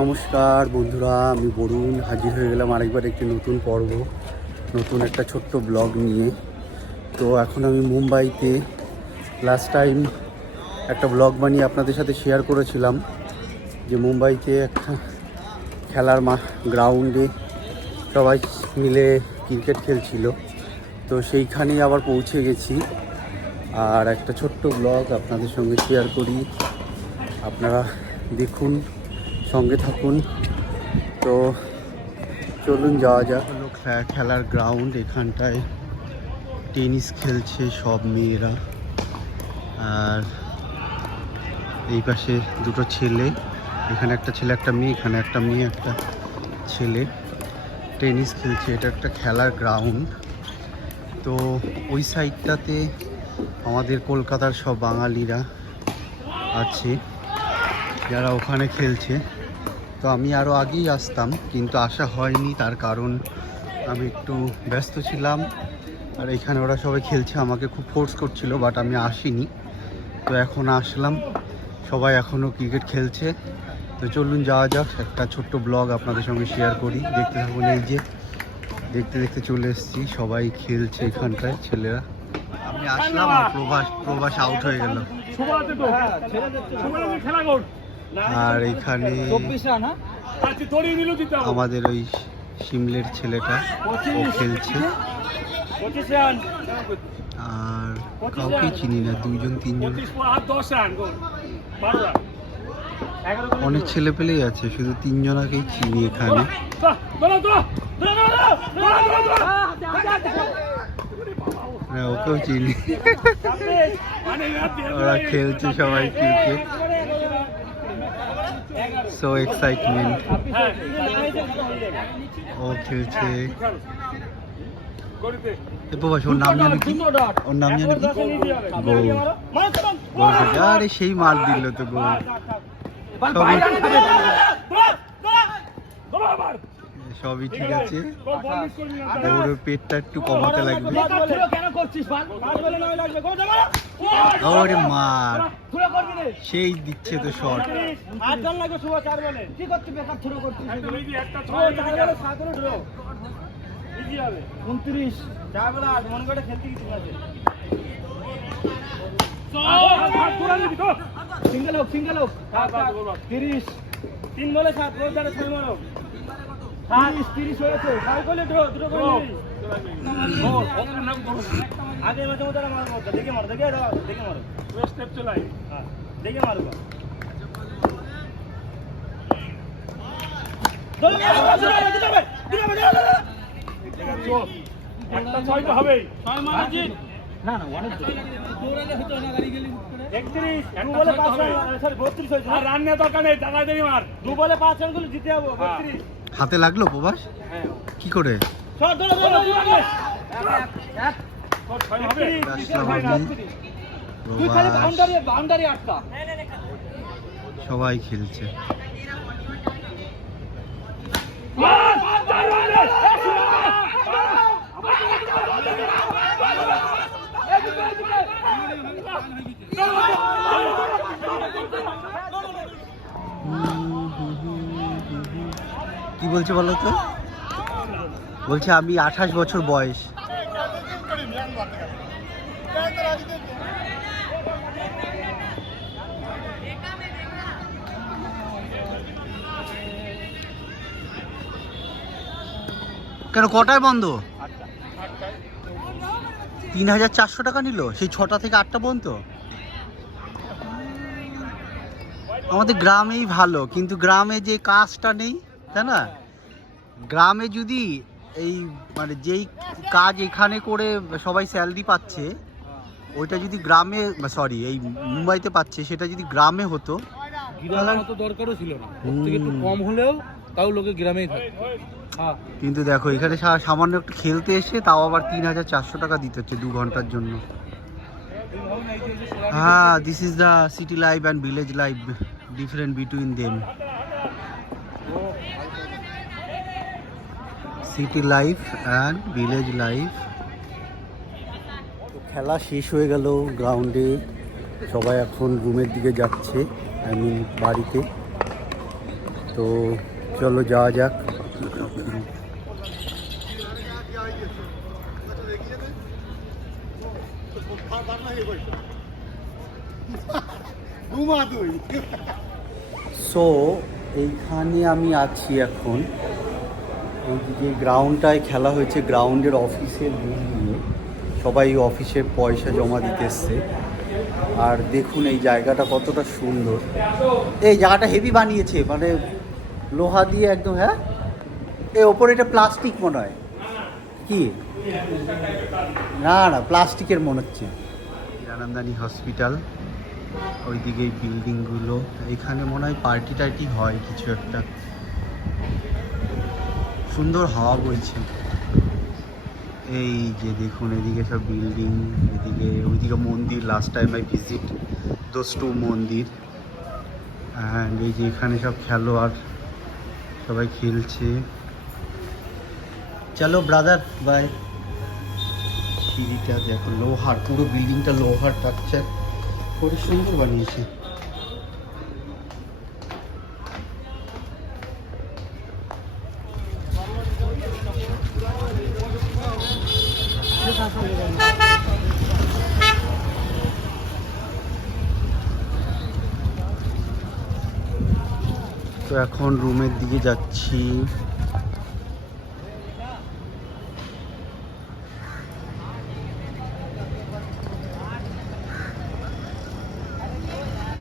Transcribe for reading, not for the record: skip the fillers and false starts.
নমস্কার বন্ধুরা, আমি বরুণ হাজির হয়ে গেলাম আরেকবার একটি নতুন পর্ব, নতুন একটা ছোট্ট ব্লগ নিয়ে। তো এখন আমি মুম্বাইতে লাস্ট টাইম একটা ব্লগ বানিয়ে আপনাদের সাথে শেয়ার করেছিলাম যে মুম্বাইতে একটা খেলার গ্রাউন্ডে সবাই মিলে ক্রিকেট খেলছিল। তো সেইখানেই আবার পৌঁছে গেছি আর একটা ছোট্ট ব্লগ আপনাদের সঙ্গে শেয়ার করি, আপনারা দেখুন, সঙ্গে থাকুন। তো চলুন যাওয়া যাক। হলো খেলার গ্রাউন্ড, এখানটায় টেনিস খেলছে সব মেয়েরা, আর এই পাশে দুটো ছেলে, এখানে একটা ছেলে একটা মেয়ে, এখানে একটা মেয়ে একটা ছেলে টেনিস খেলছে। এটা একটা খেলার গ্রাউন্ড। তো ওই সাইডটাতে আমাদের কলকাতার সব বাঙালিরা আছে যারা ওখানে খেলছে। তো আমি আরও আগেই আসতাম, কিন্তু আসা হয়নি, তার কারণ আমি একটু ব্যস্ত ছিলাম। আর এখানে ওরা সবাই খেলছে, আমাকে খুব ফোর্স করছিল, বাট আমি আসিনি। তো এখন আসলাম, সবাই এখনও ক্রিকেট খেলছে। তো চলুন যাওয়া যাক, একটা ছোট্ট ব্লগ আপনাদের সঙ্গে শেয়ার করি, দেখতে থাকুন। এই যে দেখতে দেখতে চলে এসেছি, সবাই খেলছে এখানটায় ছেলেরা। আমি আসলাম আর প্রভাস আউট হয়ে গেল। আর এখানে আমাদের ওই সিমলের ছেলেটা ও খেলছে, আর কাউকে চিনি না, দুইজন তিনজন, অনেক ছেলে পেলেই আছে, শুধু তিনজনাকেই চিনি এখানে। ওকেও চিনি, ওরা খেলছে সবাই ক্রিকেট। সো এক্সাইটমেন্ট, ও খেলছে। ওর নাম জানি কি, ওর নাম জানি কি, গোল। আরে সেই মার দিল তো, গোল। সবই ঠিক আছে, ওর পেটটা একটু কমাতে লাগবে। ওরে মার, সেই দিচ্ছে তো শট। সিঙ্গেল হোক, সিঙ্গেল হোক। 30 3 বলে 7 রোজ ধরে 6 মারো। 30 হয়েছে, ফাইভ বলে ড্র, দুটো করে আগে মধ্যে মধ্যে মারো, দেখে মারো, দেখে মারো, পুরো স্টেপ চলাই। হ্যাঁ, দেখে মারো। একটা 6 তো হবেই, 6 মারা জিত। না না, অনেক দৌড়ালে হতো না, গাড়ি গেলি 31 2 বলে 5 সরি 32 হয়েছে। আর রান নেওয়া দরকার নেই, টাকা দেই মার। 2 বলে 5 রান গুলো জিতে যাবো। 32 হাতে লাগলো প্রভাস, কি করে? শট ধরো, এক ছয় হবে। তুই খালি বাউন্ডারি আটকা। সবাই খেলছে। কি বলছে বলো তো? বলছে আমি 28 বছর বয়স। কেন, কটায় বন্ধ? 3400 টাকা নিল, সেই 6টা থেকে 8টা পর্যন্ত। আমাদের গ্রামেই ভালো, কিন্তু গ্রামে যে কাজটা নেই, তাই না? গ্রামে যদি এই মানে যেই কাজ এখানে করে সবাই স্যালারি পাচ্ছে, ওইটা যদি গ্রামে, সরি এই মুম্বাইতে পাচ্ছে, সেটা যদি গ্রামে হতো, গ্রামে অত দরকারও ছিল না, একটু কম হলেও তাও লোকে গ্রামেই থাকে। কিন্তু দেখো এখানে সামান্য একটু খেলতে এসে তাও আবার 3400 টাকা দিতে হচ্ছে 2 ঘন্টার জন্য। হ্যাঁ, this is the city life and village life, different between them. City life and village life. খেলা শেষ হয়ে গেল গ্রাউন্ডে, সবাই এখন রুমের দিকে যাচ্ছে, আই মিন বাড়িতে। তো চলো যাওয়া যাক। সো এইখানে আমি আছি এখন, এই যে গ্রাউন্ডটায় খেলা হয়েছে, গ্রাউন্ডের অফিসের বিল্ডিংয়ে সবাই অফিসে পয়সা জমা দিতে এসছে। আর দেখুন এই জায়গাটা কতটা সুন্দর, এই জায়গাটা হেভি বানিয়েছে, মানে লোহা দিয়ে একদম। হ্যাঁ, এই ওপরে এটা প্লাস্টিক মনে হয়, কি না না প্লাস্টিকের মনে হচ্ছে। আনন্দানী হসপিটাল, ওইদিকে এই বিল্ডিংগুলো, এখানে মনে হয় পার্টি টার্টি হয় কিছু একটা। সুন্দর হাওয়া বইছে। এই যে দেখুন এদিকে সব বিল্ডিং, এদিকে ওইদিকে মন্দির, last time I visit those two মন্দির। অ্যান্ড এই যে এখানে সব খেলোয়াড় সবাই খেলছে। চলো ব্রাদার বাই। সিঁড়িটা দেখো লোহার, পুরো বিল্ডিংটা লোহার স্ট্রাকচার, খুব সুন্দর বানিয়েছে। তো এখন রুমের দিকে যাচ্ছি।